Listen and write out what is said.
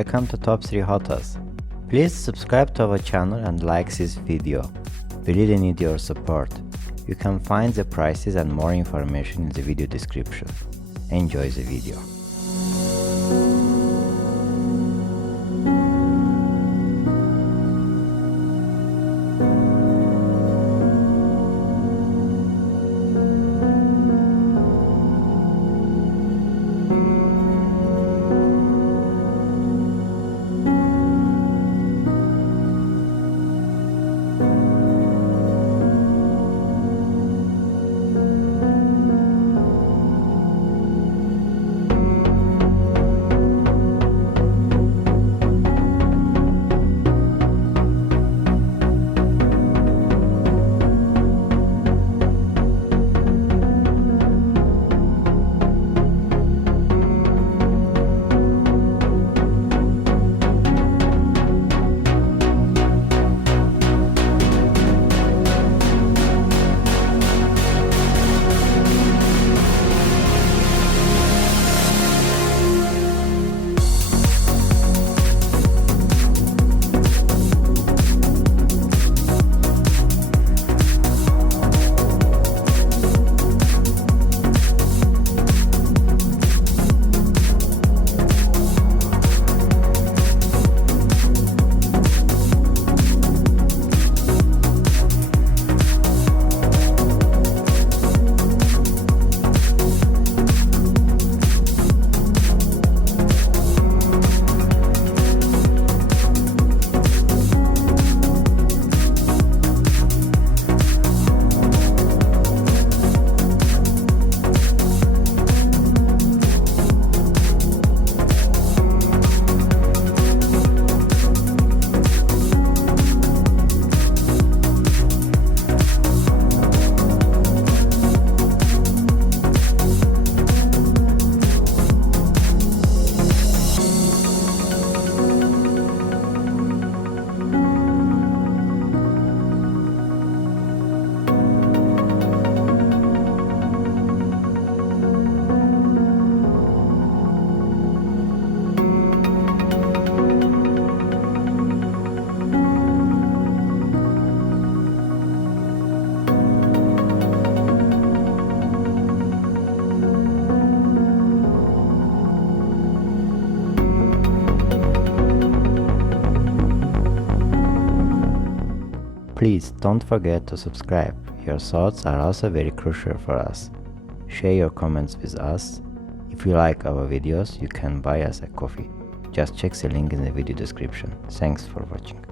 welcome to Top 3 Hotels. Please subscribe to our channel and like this video. We really need your support. You can find the prices and more information in the video description. Enjoy the video. Please don't forget to subscribe. Your thoughts are also very crucial for us. Share your comments with us. If you like our videos, you can buy us a coffee. Just check the link in the video description. Thanks for watching.